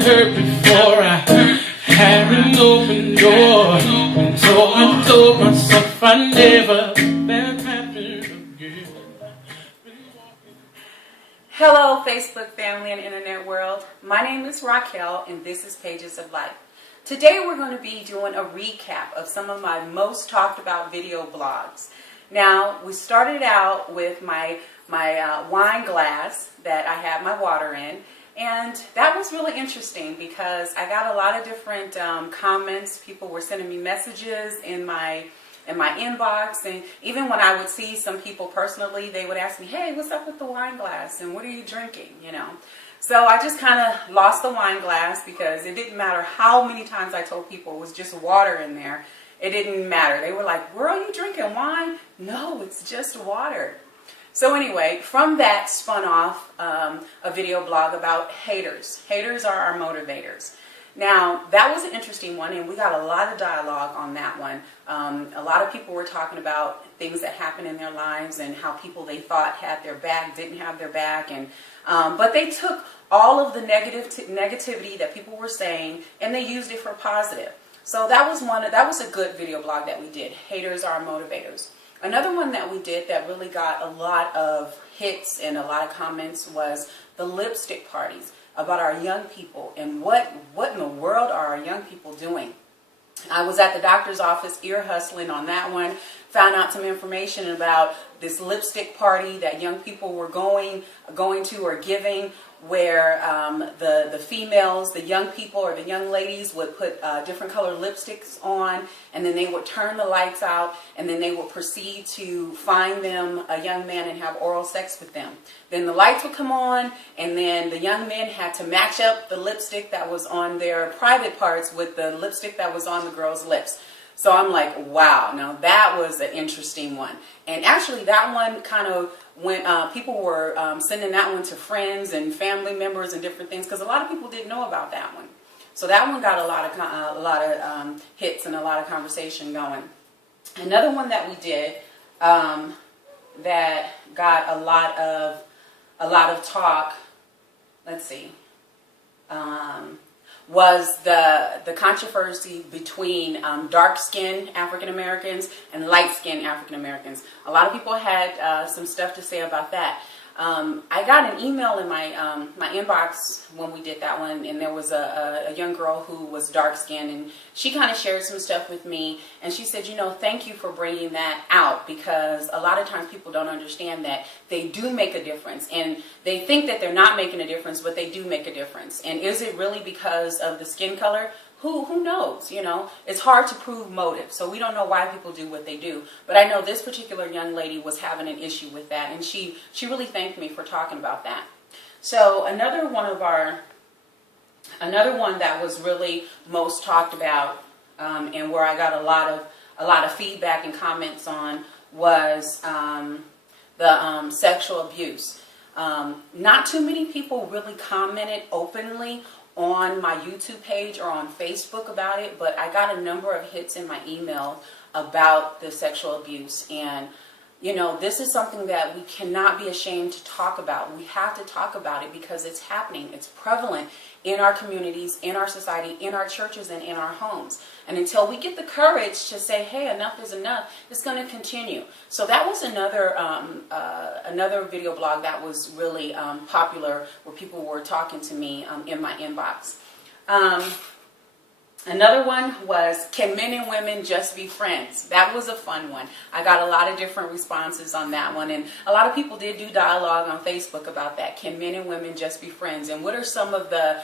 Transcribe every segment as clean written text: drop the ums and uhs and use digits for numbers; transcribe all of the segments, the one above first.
been hurt before. I had an open door and told myself I never that happened again. Hello, Facebook family and internet world. My name is Raquel, and this is Pages of Life. Today we're going to be doing a recap of some of my most talked about video blogs. Now, we started out with my wine glass that I had my water in, and that was really interesting because I got a lot of different comments. People were sending me messages in my inbox, and even when I would see some people personally, they would ask me, hey, what's up with the wine glass and what are you drinking, you know? So I just kind of lost the wine glass because it didn't matter how many times I told people it was just water in there. It didn't matter. They were like, where are you drinking wine? No, it's just water. So anyway, from that spun off a video blog about haters. Haters are our motivators. Now, that was an interesting one, and we got a lot of dialogue on that one. A lot of people were talking about things that happened in their lives and how people they thought had their back didn't have their back, and but they took all of the negativity that people were saying and they used it for positive. So that was a good video blog that we did. Haters are motivators. Another one that we did that really got a lot of hits and a lot of comments was the lipstick parties, about our young people and what in the world are our young people doing. I was at the doctor's office ear hustling on that one, found out some information about this lipstick party that young people were going to or giving, where the females, the young people or the young ladies would put different colored lipsticks on, and then they would turn the lights out, and then they would proceed to find them a young man and have oral sex with them. Then the lights would come on, and then the young men had to match up the lipstick that was on their private parts with the lipstick that was on the girl's lips. So I'm like, wow, now that was an interesting one. And actually that one kind of went, people were sending that one to friends and family members and different things, because a lot of people didn't know about that one. So that one got a lot of hits and a lot of conversation going. Another one that we did that got a lot of talk, let's see, was the controversy between dark-skinned African Americans and light-skinned African Americans. A lot of people had some stuff to say about that. I got an email in my my inbox when we did that one, and there was a young girl who was dark-skinned, and she kind of shared some stuff with me, and she said, you know, thank you for bringing that out, because a lot of times people don't understand that they do make a difference, and they think that they're not making a difference, but they do make a difference. And is it really because of the skin color? Who knows, you know? It's hard to prove motive, so we don't know why people do what they do. But I know this particular young lady was having an issue with that, and she really thanked me for talking about that. So another one that was really most talked about, and where I got a lot of feedback and comments on, was the sexual abuse. Not too many people really commented openly on my YouTube page or on Facebook about it, but I got a number of hits in my email about the sexual abuse. And you know, this is something that we cannot be ashamed to talk about. We have to talk about it because it's happening. It's prevalent in our communities, in our society, in our churches, and in our homes. And until we get the courage to say, hey, enough is enough, it's going to continue. So that was another video blog that was really popular, where people were talking to me in my inbox. Another one was, can men and women just be friends? That was a fun one. I got a lot of different responses on that one, and a lot of people did do dialogue on Facebook about that. Can men and women just be friends? And what are some of the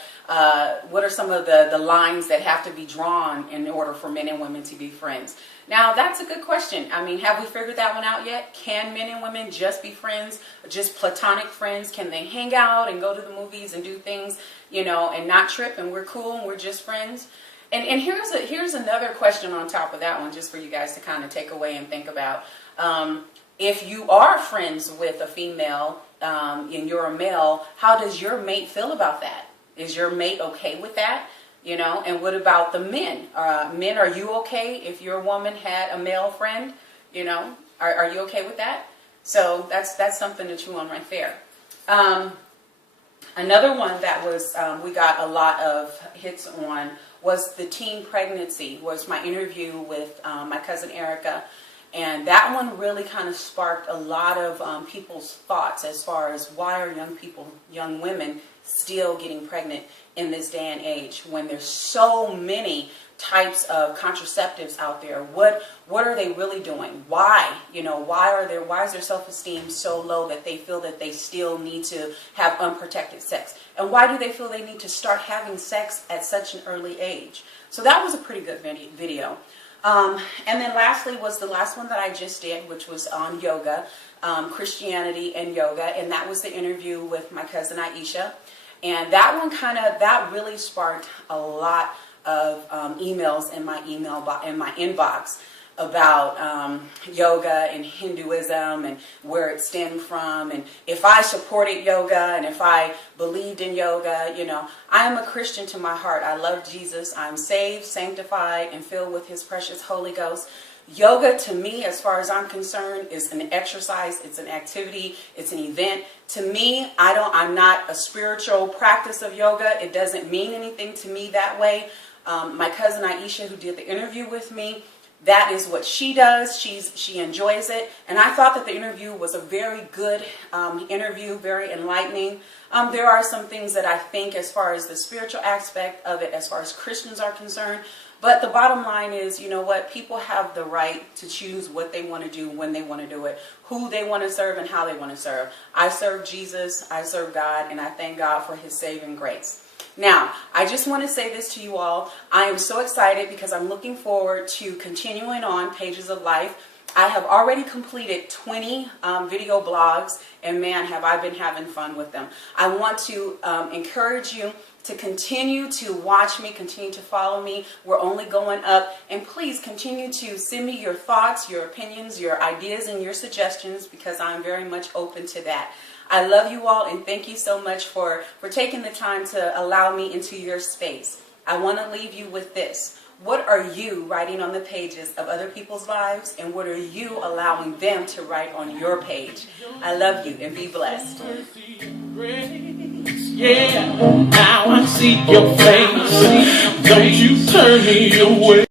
lines that have to be drawn in order for men and women to be friends? Now, that's a good question. I mean, have we figured that one out yet? Can men and women just be friends, just platonic friends? Can they hang out and go to the movies and do things, you know, and not trip, and we're cool and we're just friends? And here's another question on top of that one, just for you guys to kind of take away and think about. If you are friends with a female and you're a male, how does your mate feel about that? Is your mate okay with that? You know, and what about the men? Men, are you okay if your woman had a male friend? You know, are you okay with that? So that's something to chew on right there. Another one that was we got a lot of hits on was the teen pregnancy, was my interview with my cousin Erica. And that one really kind of sparked a lot of people's thoughts as far as why are young women still getting pregnant in this day and age when there's so many types of contraceptives out there. What are they really doing? Why? Why is their self-esteem so low that they feel that they still need to have unprotected sex? And why do they feel they need to start having sex at such an early age? So that was a pretty good video. And then lastly was the last one that I just did, which was on yoga, Christianity and yoga. And that was the interview with my cousin Aisha. And that one that really sparked a lot of emails in my inbox about yoga and Hinduism and where it stemmed from, and if I supported yoga and if I believed in yoga. I am a Christian to my heart. I love Jesus. I'm saved, sanctified, and filled with His precious Holy Ghost. Yoga to me, as far as I'm concerned, is an exercise, it's an activity, it's an event. To me, I'm not a spiritual practice of yoga. It doesn't mean anything to me that way. My cousin Aisha, who did the interview with me, that is what she does. She enjoys it. And I thought that the interview was a very good interview, very enlightening. There are some things that I think as far as the spiritual aspect of it, as far as Christians are concerned. But the bottom line is, you know what? People have the right to choose what they want to do, when they want to do it, who they want to serve, and how they want to serve. I serve Jesus, I serve God, and I thank God for His saving grace. Now, I just want to say this to you all. I am so excited because I'm looking forward to continuing on Pages of Life. I have already completed 20 video blogs, and man, have I been having fun with them. I want to encourage you to continue to watch me, continue to follow me. We're only going up, and please continue to send me your thoughts, your opinions, your ideas, and your suggestions, because I'm very much open to that. I love you all, and thank you so much for taking the time to allow me into your space. I want to leave you with this. What are you writing on the pages of other people's lives, and what are you allowing them to write on your page? I love you, and be blessed. Yeah, now I see your face. Don't you turn me away.